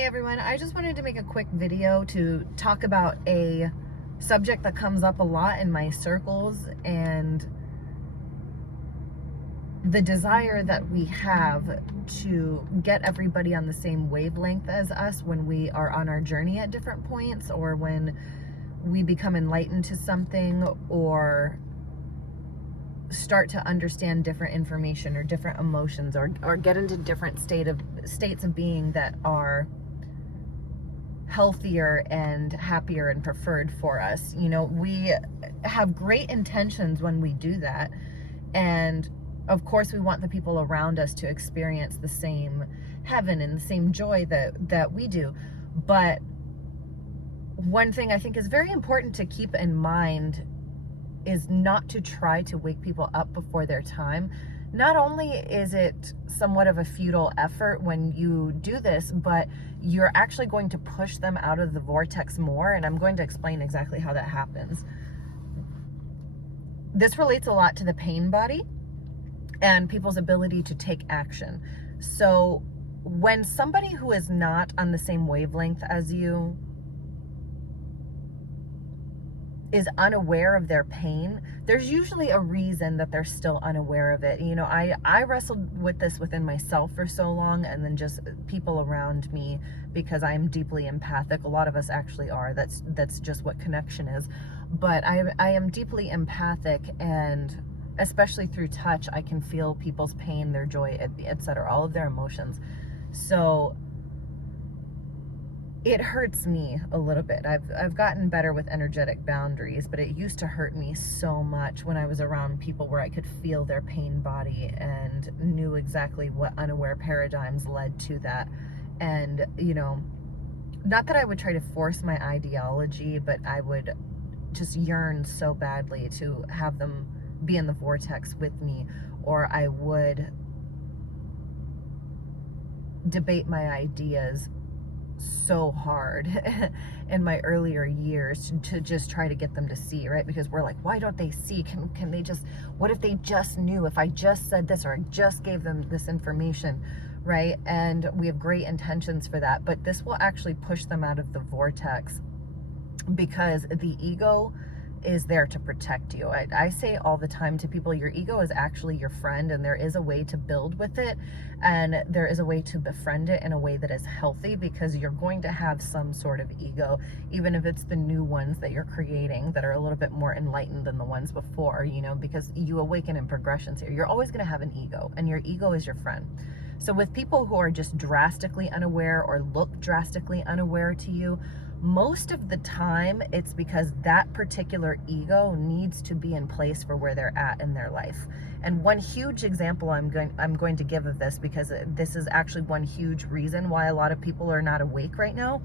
Hey everyone, I just wanted to make a quick video to talk about a subject that comes up a lot in my circles and the desire that we have to get everybody on the same wavelength as us when we are on our journey at different points, or when we become enlightened to something or start to understand different information or different emotions, or get into different states of being that are healthier and happier and preferred for us. You know, we have great intentions when we do that, and of course we want the people around us to experience the same heaven and the same joy that we do. But one thing I think is very important to keep in mind is not to try to wake people up before their time. Not only is it somewhat of a futile effort when you do this, but you're actually going to push them out of the vortex more, and I'm going to explain exactly how that happens. This relates a lot to the pain body and people's ability to take action. So when somebody who is not on the same wavelength as you is unaware of their pain, there's usually a reason that they're still unaware of it. You know, I wrestled with this within myself for so long, and then just people around me, because I am deeply empathic. A lot of us actually are. That's just what connection is. But I am deeply empathic, and especially through touch, I can feel people's pain, their joy, etc., all of their emotions. So it hurts me a little bit. I've gotten better with energetic boundaries, but it used to hurt me so much when I was around people where I could feel their pain body and knew exactly what unaware paradigms led to that. And, you know, not that I would try to force my ideology, but I would just yearn so badly to have them be in the vortex with me, or I would debate my ideas so hard in my earlier years to just try to get them to see, right? Because we're like, why don't they see? Can they just, what if they just knew, if I just said this, or I just gave them this information, right? And we have great intentions for that, but this will actually push them out of the vortex, because the ego is there to protect you. I say all the time to people, your ego is actually your friend, and there is a way to build with it, and there is a way to befriend it in a way that is healthy, because you're going to have some sort of ego, even if it's the new ones that you're creating that are a little bit more enlightened than the ones before, you know, because you awaken in progressions here. You're always going to have an ego, and your ego is your friend. So with people who are just drastically unaware or look drastically unaware to you, most of the time it's because that particular ego needs to be in place for where they're at in their life. And one huge example I'm going to give of this, because this is actually one huge reason why a lot of people are not awake right now,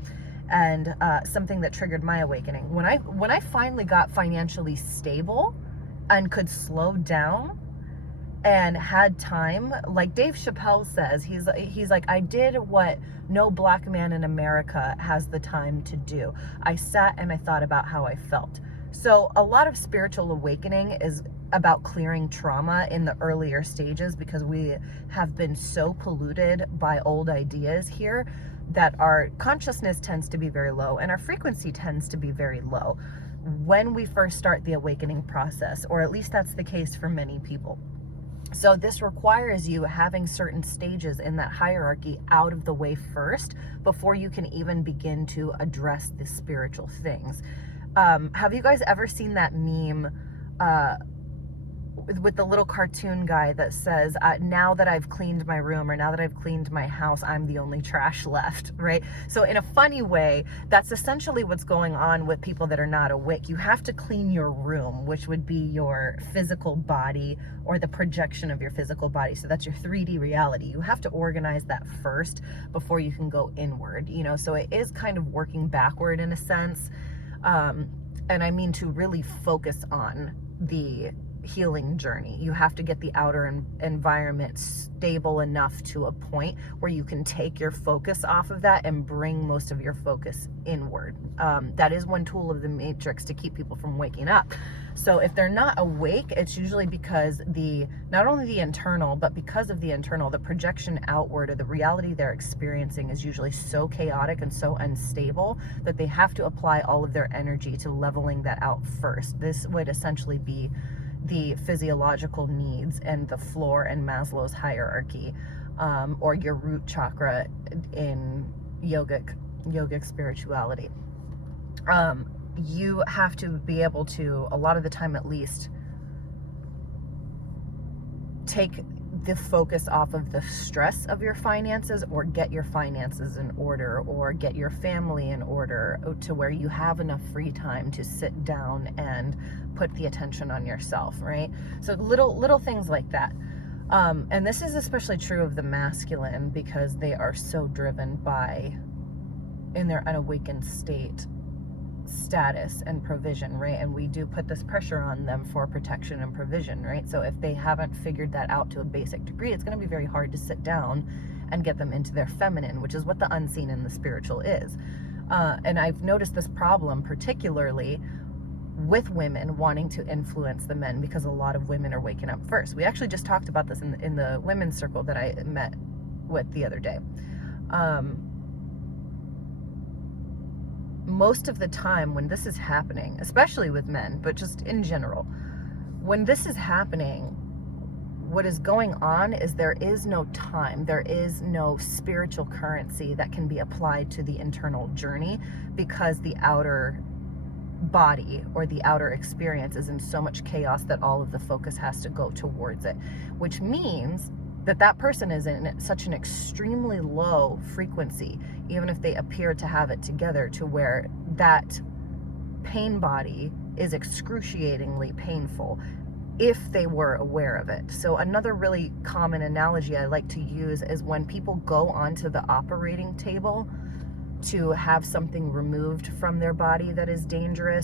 and something that triggered my awakening. When I finally got financially stable and could slow down and had time, like Dave Chappelle says, he's like, I did what no black man in America has the time to do. I sat and I thought about how I felt. So a lot of spiritual awakening is about clearing trauma in the earlier stages, because we have been so polluted by old ideas here that our consciousness tends to be very low and our frequency tends to be very low when we first start the awakening process, or at least that's the case for many people. So this requires you having certain stages in that hierarchy out of the way first, before you can even begin to address the spiritual things. Have you guys ever seen that meme with the little cartoon guy that says, now that I've cleaned my room, or now that I've cleaned my house, I'm the only trash left, right? So in a funny way, that's essentially what's going on with people that are not awake. You have to clean your room, which would be your physical body, or the projection of your physical body. So that's your 3D reality. You have to organize that first before you can go inward, you know? So it is kind of working backward in a sense. And I mean to really focus on the healing journey. You have to get the outer environment stable enough to a point where you can take your focus off of that and bring most of your focus inward. That is one tool of the matrix to keep people from waking up. So if they're not awake, it's usually because not only the internal, but because of the internal, the projection outward, or the reality they're experiencing is usually so chaotic and so unstable that they have to apply all of their energy to leveling that out first. This would essentially be the physiological needs and the floor in Maslow's hierarchy, or your root chakra in yogic spirituality. You have to be able to, a lot of the time at least, take the focus off of the stress of your finances, or get your finances in order, or get your family in order, to where you have enough free time to sit down and put the attention on yourself, right? So little things like that. And this is especially true of the masculine, because they are so driven by, in their unawakened state, status and provision, right? And we do put this pressure on them for protection and provision, right? So if they haven't figured that out to a basic degree, it's going to be very hard to sit down and get them into their feminine, which is what the unseen and the spiritual is. And I've noticed this problem particularly with women wanting to influence the men, because a lot of women are waking up first. We actually just talked about this in the women's circle that I met with the other day. Most of the time when this is happening, especially with men, but just in general, when this is happening, what is going on is there is no time, there is no spiritual currency that can be applied to the internal journey, because the outer body or the outer experience is in so much chaos that all of the focus has to go towards it, which means that person is in such an extremely low frequency, even if they appear to have it together, to where that pain body is excruciatingly painful if they were aware of it. So another really common analogy I like to use is when people go onto the operating table to have something removed from their body that is dangerous,